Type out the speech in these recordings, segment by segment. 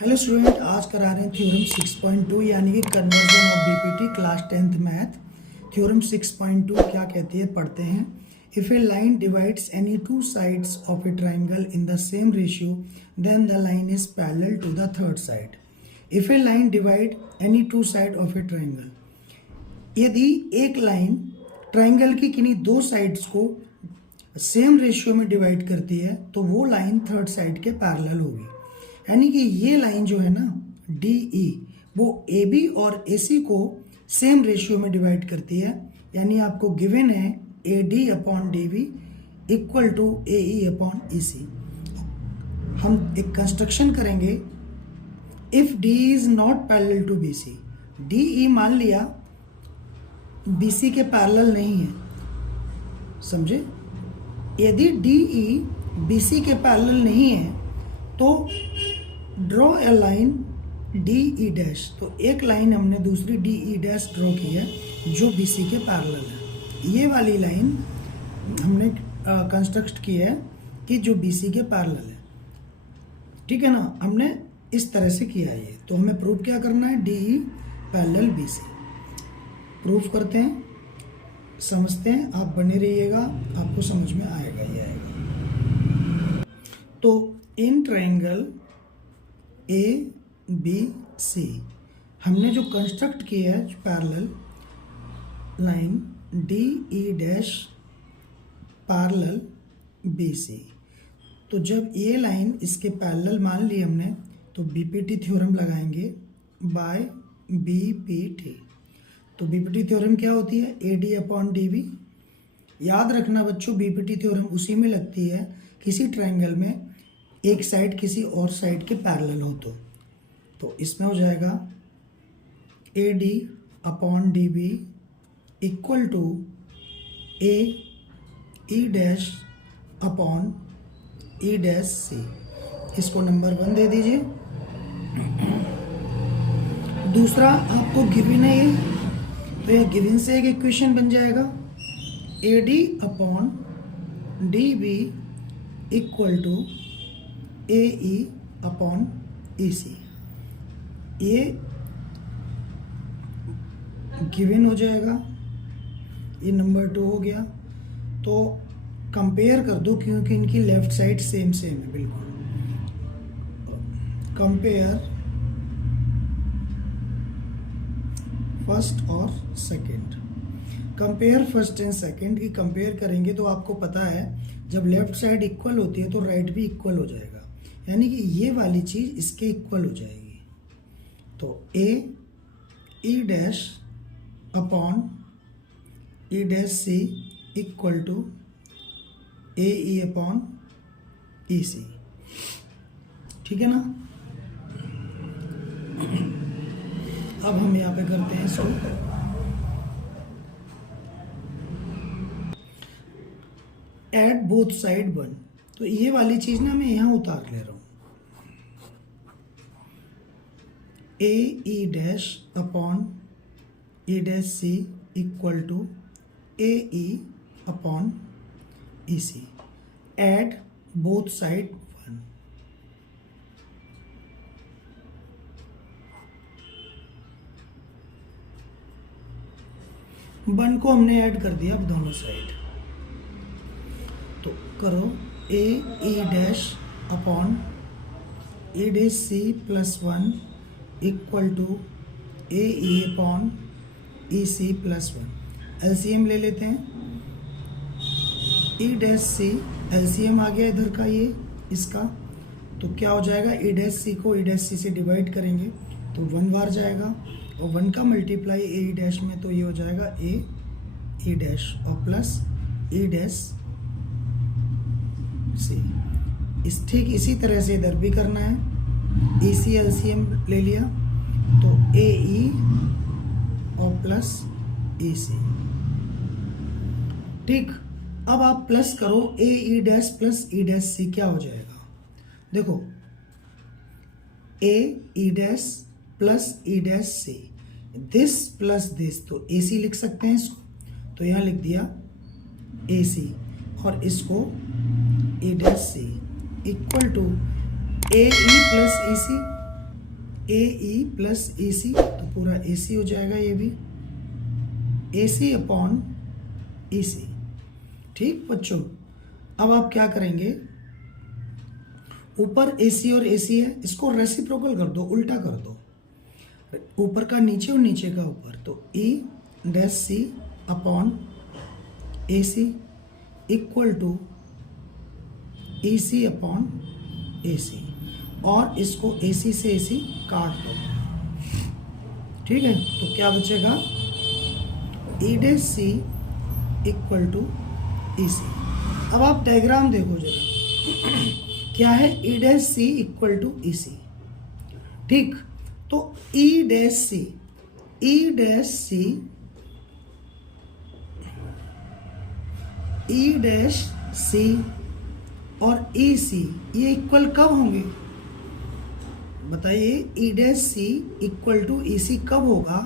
Hello student, आज करा रहे हैं थ्योरम 6.2 यानी कि conversion of BPT class 10th math. Theorem 6.2 क्या कहती है, पढ़ते हैं। If a line divides any two sides of a triangle in the same ratio then the line is parallel to the third side. If a line divide any two side of a triangle, यदि एक line triangle की किन्हीं दो sides को same ratio में divide करती है तो वो लाइन थर्ड साइड के पैरेलल होगी। यानी कि ये लाइन जो है ना डी ई, वो ए बी और ए सी को सेम रेशियो में डिवाइड करती है। यानी आपको गिवन है A D upon D B equal to A E upon E C. हम एक कंस्ट्रक्शन करेंगे, if D is not parallel to B C. D E मान लिया बी सी के पैरेलल नहीं है, समझे। यदि डी ई बी सी के पैरेलल नहीं है तो draw a line D E dash. तो एक लाइन हमने दूसरी डी ई डैश ड्रॉ की है जो बी सी के पैरेलल है। ये वाली लाइन हमने कंस्ट्रक्ट की है कि जो बी सी के पैरेलल है, ठीक है ना। हमने इस तरह से किया है ये। तो हमें प्रूफ क्या करना है, D E parallel B C. Proof करते हैं, समझते हैं, आप बने रहिएगा, आपको समझ में आएगा ही आएगा। तो in triangle A B C हमने जो कंस्ट्रक्ट किया है parallel line D E dash parallel B C. तो जब ये लाइन इसके पैरेलल मान ली हमने तो बीपीटी थ्योरम लगाएंगे बाय बीपीटी। तो बीपीटी थ्योरम क्या होती है, A D upon D B. याद रखना बच्चों, बीपीटी थ्योरम उसी में लगती है किसी ट्राइंगल में एक साइड किसी और साइड के पैरेलल हो तो इसमें हो जाएगा A D upon D B equal to A E dash upon E dash C. इसको नंबर 1 दे दीजिए। दूसरा आपको गिवन है ये, तो ये गिवन से एक इक्वेशन बन जाएगा A D upon D B equal to A E upon E C. ये गिवन हो जाएगा, ये नंबर 2 हो गया। तो कंपेयर कर दो क्योंकि इनकी लेफ्ट साइड सेम सेम है बिल्कुल। कंपेयर फर्स्ट और second. Compare first and second की कंपेयर करेंगे तो आपको पता है जब लेफ्ट साइड इक्वल होती है तो राइट भी इक्वल हो जाएगा। यानी कि ये वाली चीज इसके इक्वल हो जाएगी। तो A E dash upon E dash C equal to A E upon E C, ठीक है ना। अब हम यहाँ पे करते हैं इसको एट बोथ साइड 1। तो ये वाली चीज ना मैं यहाँ उतार ले रहा हूँ, A E dash upon E dash C equal to A E upon E C at both side 1। One को हमने ऐड कर दिया अब दोनों साइड। तो करो A E dash upon E dash C plus 1 equal to A E upon E C plus 1। LCM ले लेते हैं। ई डैश सी एलसीएम आ गया इधर का, ये इसका। तो क्या हो जाएगा, ई डैश सी को ई डैश सी से डिवाइड करेंगे तो 1 बार जाएगा और 1 का मल्टीप्लाई ए ई डैश में तो ये हो जाएगा ए ई डैश और प्लस ई डैश सी। ठीक इसी तरह से इधर भी करना है। ए सी एलसीएम ले लिया तो ए ई और प्लस ए सी, ठीक। अब आप प्लस करो A E dash plus E dash C, क्या हो जाएगा देखो, A E dash plus E dash C, this plus this. तो ए सी लिख सकते हैं इसको, तो यहां लिख दिया ए सी और इसको E dash C equal to A E plus E C. A E plus A C, तो पूरा ए सी हो जाएगा ये भी, ए सी अपॉन ई सी। ठीक बच्चों, अब आप क्या करेंगे, ऊपर ए सी और ए सी है, इसको रेसिप्रोकल कर दो, उल्टा कर दो, ऊपर का नीचे और नीचे का ऊपर, तो E dash C upon A C equal to A C upon A C, और इसको ए सी से ए सी काट दो। ठीक है, तो क्या बचेगा, E dash C equal to E C. अब आप डायग्राम देखो जरा, क्या है, E dash C equal to E C. ठीक, तो E dash C, E dash C, E dash C और ई सी ये इक्वल कब होंगे बताइए, E dash C equal to E C कब होगा,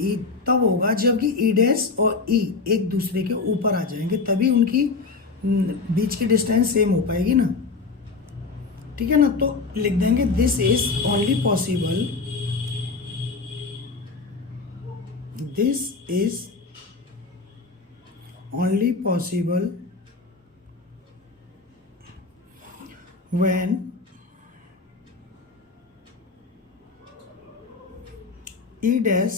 ई तब होगा जबकि ई डैश और ई एक दूसरे के ऊपर आ जाएंगे, तभी उनकी बीच की डिस्टेंस सेम हो पाएगी ना। ठीक है ना, तो लिख देंगे this is only possible, this is only possible when E dash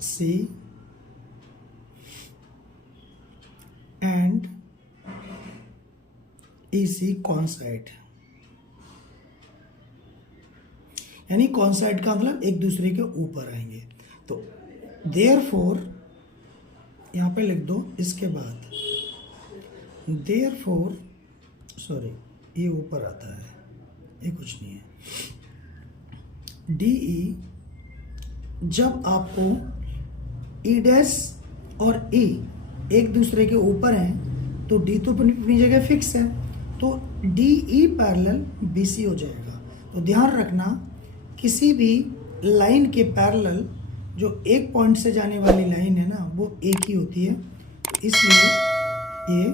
C and EC coincide, यानी coincide का मतलब एक दूसरे के ऊपर आएंगे, तो therefore यहाँ पे लिख दो, इसके बाद therefore, सॉरी ये ऊपर आता है, ये कुछ नहीं है, DE जब आपको E डैश और E एक दूसरे के ऊपर हैं तो D तो अपनी जगह फिक्स है, तो DE पैरेलल BC हो जाएगा। तो ध्यान रखना, किसी भी लाइन के पैरेलल जो एक पॉइंट से जाने वाली लाइन है ना, वो एक ही होती है, इसलिए ये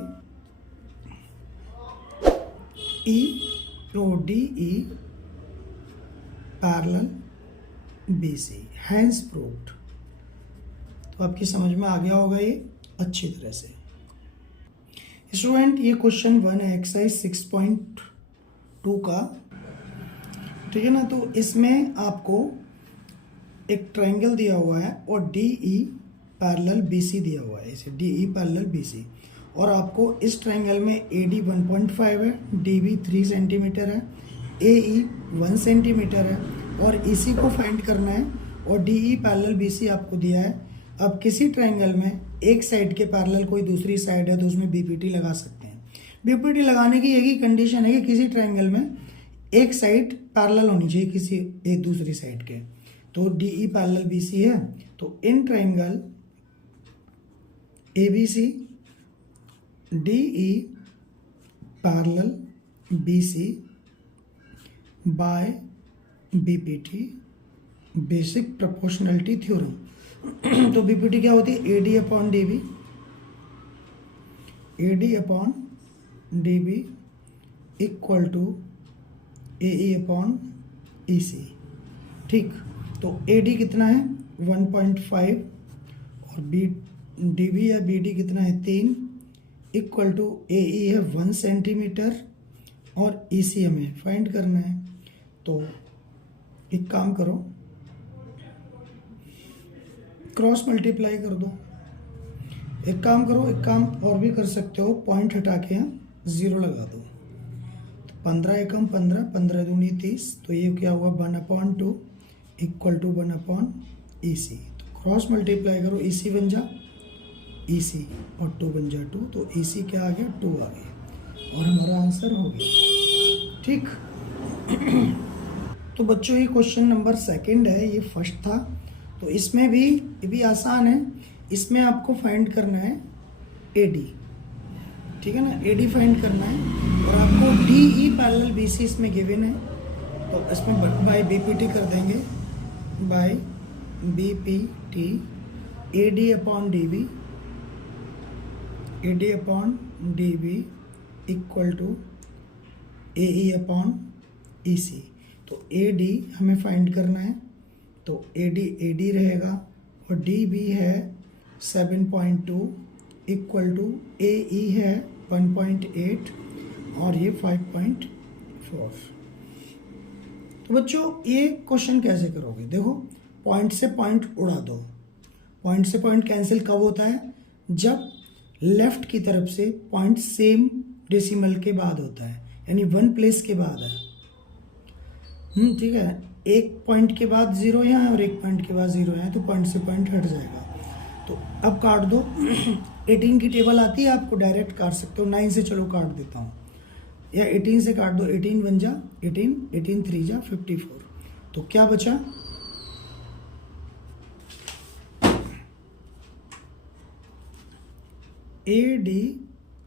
E तो DE parallel BC, hence proved. तो आपकी समझ में आ गया होगा ये अच्छी तरह से। स्टूडेंट, ये क्वेश्चन 1 है एक्सरसाइज 6.2 का, ठीक है ना। तो इसमें आपको एक ट्रायंगल दिया हुआ है और DE पैरेलल BC दिया हुआ है, इसे DE पैरेलल BC, और आपको इस ट्रायंगल में AD 1.5 है, DB 3 सेंटीमीटर है, AE 1 सेंटीमीटर है, और EC को फाइंड करना है, और DE पैरेलल BC आपको दिया है। अब किसी ट्रायंगल में एक साइड के पैरेलल कोई दूसरी साइड है तो उसमें BPT लगा सकते हैं। BPT लगाने की यही कंडीशन है कि किसी ट्रायंगल में एक साइड पैरेलल होनी चाहिए किसी एक दूसरी साइड के, तो DE पैरेलल BC है, तो in triangle ABC DE parallel BC by BPT basic proportionality theorem. तो BPT क्या होती है, AD upon DB, AD upon DB equal to AE upon EC। ठीक, तो AD कितना है 1.5 और DB या BD कितना है 3 इक्वल टू AE है 1 सेंटीमीटर और EC हमें फाइंड करना है। तो एक काम करो, क्रॉस मल्टीप्लाई कर दो। एक काम करो, एक काम और भी कर सकते हो, पॉइंट हटा के यहाँ 0 लगा दो, तो 15 एकम 15, 15 दूनी 30, तो ये क्या हुआ 1/2 इक्वल टू 1/, EC। तो क्रॉस मल्टीप्लाई करो, EC बन जा EC और 2 बन जा 2, तो EC क्या आ गया 2 आ गया, और हमारा आंसर हो गया। ठीक तो बच्चों ये क्वेश्चन नंबर 2 है, ये फर्स्ट था। तो इसमें भी ये भी आसान है, इसमें आपको फाइंड करना है AD, ठीक है ना, AD फाइंड करना है, और आपको DE पैरेलल BC इसमें गिवन है, तो इसमें बाय BPT कर देंगे, by BPT AD upon DB, AD upon DB equal to AE upon EC। तो AD हमें फाइंड करना है, तो AD रहेगा और DB है 7.2 इक्वल टू AE है 1.8 और ये 5.4। तो बच्चों ये क्वेश्चन कैसे करोगे? देखो, पॉइंट से पॉइंट उड़ा दो। पॉइंट से पॉइंट कैंसिल कब होता है? जब लेफ्ट की तरफ से पॉइंट सेम डेसिमल के बाद होता है, यानी 1 प्लेस के बाद है। ठीक है, एक पॉइंट के बाद 0 यहाँ है और एक पॉइंट के बाद 0 है, तो पॉइंट से पॉइंट हट जाएगा। तो अब काट दो। 18 की टेबल आती है आपको, डायरेक्ट काट सकते हो। 9 से चलो काट देता हूँ, या 18 से काट दो। 18 1 जा 18, 18 3 जा 54। तो क्या बचा? AD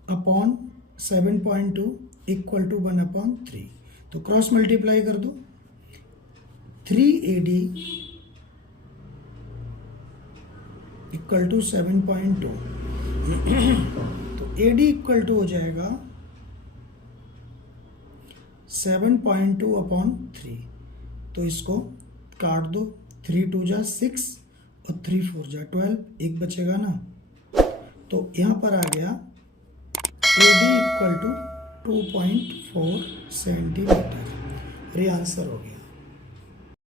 upon 7.2 equal to 1/3। तो क्रॉस मल्टीप्लाई कर दो। 3AD equal to 7.2। तो AD इक्वल टू हो जाएगा 7.2/3। तो इसको काट दो। 3 2 जा 6 और 3 4 जा 12, एक बचेगा ना। तो यहाँ पर आ गया AD इक्वल टू 2.4 सेंटीमीटर। ये आंसर हो गया।